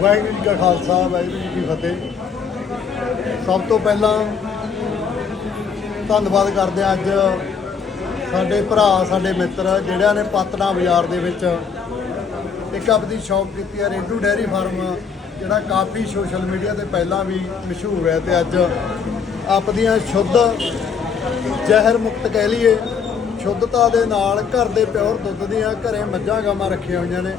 ਵਾਹਿਗੁਰੂ ਜੀ ਕਾ ਖਾਲਸਾ, ਵਾਹਿਗੁਰੂ ਜੀ ਕੀ ਫਤਿਹ। ਸਭ ਤੋਂ ਪਹਿਲਾਂ ਧੰਨਵਾਦ ਕਰਦੇ ਹਾਂ ਅੱਜ ਸਾਡੇ ਭਰਾ, ਸਾਡੇ ਮਿੱਤਰ, ਜਿਹੜਿਆਂ ਨੇ ਪਤਨਾ ਬਾਜ਼ਾਰ ਦੇ ਵਿੱਚ ਇੱਕ ਆਪਦੀ ਸ਼ੌਪ ਕੀਤੀ ਹੈ, ਰੇਡੂ ਡੈਰੀ ਫਾਰਮ, ਜਿਹੜਾ ਕਾਫੀ ਸੋਸ਼ਲ ਮੀਡੀਆ ਤੇ ਪਹਿਲਾਂ ਵੀ ਮਸ਼ਹੂਰ ਹੈ ਤੇ ਅੱਜ ਆਪਦੀਆਂ ਸ਼ੁੱਧ ਜ਼ਹਿਰ ਮੁਕਤ ਕਹਿ ਲਈਏ, ਸ਼ੁੱਧਤਾ ਦੇ ਨਾਲ ਘਰ ਦੇ ਪਿਓਰ ਦੁੱਧ ਦੀਆਂ ਘਰੇ ਮੱਝਾਂ ਗਾਵਾਂ ਰੱਖੀਆਂ ਹੋਈਆਂ ਨੇ।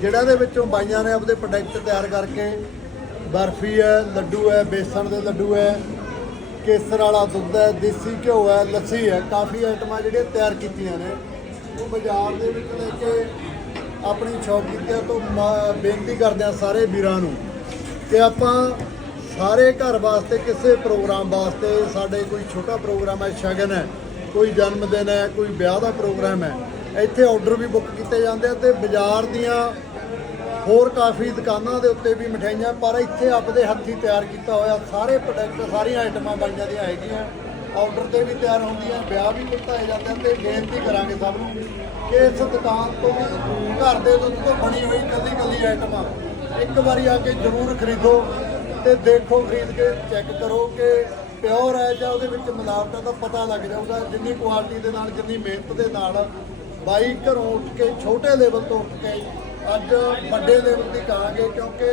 ਜਿਹੜਾ ਦੇ ਵਿੱਚੋਂ ਬਾਈਆਂ ਨੇ ਆਪਦੇ ਪ੍ਰੋਡਕਟ ਤਿਆਰ ਕਰਕੇ, ਬਰਫੀ ਹੈ, ਲੱਡੂ ਹੈ, ਬੇਸਣ ਦੇ ਲੱਡੂ ਹੈ, ਕੇਸਰ ਵਾਲਾ ਦੁੱਧ ਹੈ, ਦੇਸੀ ਘਿਓ ਹੈ, ਲੱਸੀ ਹੈ, ਕਾਫੀ ਆਈਟਮਾਂ ਜਿਹੜੀਆਂ ਤਿਆਰ ਕੀਤੀਆਂ ਨੇ। ਉਹ ਬਾਜ਼ਾਰ ਦੇ ਵਿੱਚ ਲੈ ਕੇ ਆਪਣੀ ਸ਼ੌਕੀਤਿਆਂ ਤੋਂ ਮ- ਬੇਨਤੀ ਕਰਦੇ ਆ ਸਾਰੇ ਵੀਰਾਂ ਨੂੰ ਕਿ ਆਪਾਂ ਸਾਰੇ ਘਰ ਵਾਸਤੇ, ਕਿਸੇ ਪ੍ਰੋਗਰਾਮ ਵਾਸਤੇ, ਸਾਡੇ ਕੋਈ ਛੋਟਾ ਪ੍ਰੋਗਰਾਮ ਹੈ, ਸ਼ਗਨ ਹੈ, ਕੋਈ ਜਨਮ ਦਿਨ ਹੈ, ਕੋਈ ਵਿਆਹ ਦਾ ਪ੍ਰੋਗਰਾਮ ਹੈ, ਇੱਥੇ ਆਰਡਰ ਵੀ ਬੁੱਕ ਕੀਤੇ ਜਾਂਦੇ ਆ ਤੇ ਬਾਜ਼ਾਰ ਦੀਆਂ ਹੋਰ ਕਾਫੀ ਦੁਕਾਨਾਂ ਦੇ ਉੱਤੇ ਵੀ ਮਠਿਆਈਆਂ, ਪਰ ਇੱਥੇ ਆਪਦੇ ਹੱਥੀਂ ਤਿਆਰ ਕੀਤਾ ਹੋਇਆ ਸਾਰੇ ਪ੍ਰੋਡਕਟ ਸਾਰੀਆਂ ਆਈਟਮਾਂ ਬਣ ਜਾਂਦੀਆਂ ਹੈਗੀਆਂ ਆਰਡਰ ਤੇ ਵੀ ਤਿਆਰ ਹੁੰਦੀਆਂ, ਵਿਆਹ ਵੀ ਕੀਤੇ ਜਾਂਦੇ ਤੇ ਬੇਨਤੀ ਕਰਾਂਗੇ ਸਭ ਨੂੰ ਕਿ ਇਸ ਦੁਕਾਨ ਤੋਂ, ਘਰ ਦੇ ਦੁੱਧ ਤੋਂ ਬਣੀ ਹੋਈ ਕੱਲੀ ਕੱਲੀ ਆਈਟਮਾਂ ਇੱਕ ਵਾਰੀ ਆ ਕੇ ਜ਼ਰੂਰ ਖਰੀਦੋ ਤੇ ਦੇਖੋ, ਖਰੀਦ ਕੇ ਚੈੱਕ ਕਰੋ ਕਿ ਪਿਓਰ ਹੈ ਜਾਂ ਉਹਦੇ ਵਿੱਚ ਮਿਲਾਵਟ ਹੈ ਤਾਂ ਪਤਾ ਲੱਗ ਜਾਊਗਾ, ਜਿੰਨੀ ਕੁਆਲਿਟੀ ਦੇ ਨਾਲ, ਜਿੰਨੀ ਮਿਹਨਤ ਦੇ ਨਾਲ ਬਾਈ ਘਰੋਂ ਉੱਠ ਕੇ, ਛੋਟੇ ਲੈਵਲ ਤੋਂ ਉੱਠ ਕੇ ਅੱਜ ਵੱਡੇ ਲੈਵਲ ਤੇ ਕਹਾਂਗੇ ਕਿਉਂਕਿ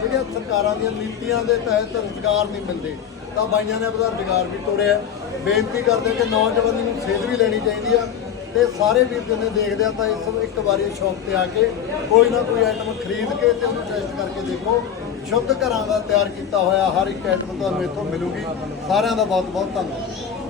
ਜਿਹੜੀਆਂ ਸਰਕਾਰਾਂ ਦੀਆਂ ਨੀਤੀਆਂ ਦੇ ਤਹਿਤ ਰੁਜ਼ਗਾਰ ਨਹੀਂ ਮਿਲਦੇ, ਤਾਂ ਬਾਈਆਂ ਨੇ ਆਪਦਾ ਰੁਜ਼ਗਾਰ ਵੀ ਤੋੜਿਆ। ਬੇਨਤੀ ਕਰਦੇ ਕਿ ਨੌਜਵਾਨੀ ਨੂੰ ਸੇਧ ਵੀ ਲੈਣੀ ਚਾਹੀਦੀ ਆ ਤੇ ਸਾਰੇ ਵੀਰ ਜਿੰਨੇ ਦੇਖਦੇ ਆ ਤਾਂ ਇਸ ਇੱਕ ਵਾਰੀ ਸ਼ੌਪ ਤੇ ਆ ਕੇ ਕੋਈ ਨਾ ਕੋਈ ਆਈਟਮ ਖਰੀਦ ਕੇ ਤੇ ਉਹਨੂੰ ਟੈਸਟ ਕਰਕੇ ਦੇਖੋ। ਸ਼ੁੱਧ ਘਰਾਂ ਦਾ ਤਿਆਰ ਕੀਤਾ ਹੋਇਆ ਹਰ ਇੱਕ ਆਈਟਮ ਤੁਹਾਨੂੰ ਇੱਥੋਂ ਮਿਲੂਗੀ। ਸਾਰਿਆਂ ਦਾ ਬਹੁਤ ਬਹੁਤ ਧੰਨਵਾਦ।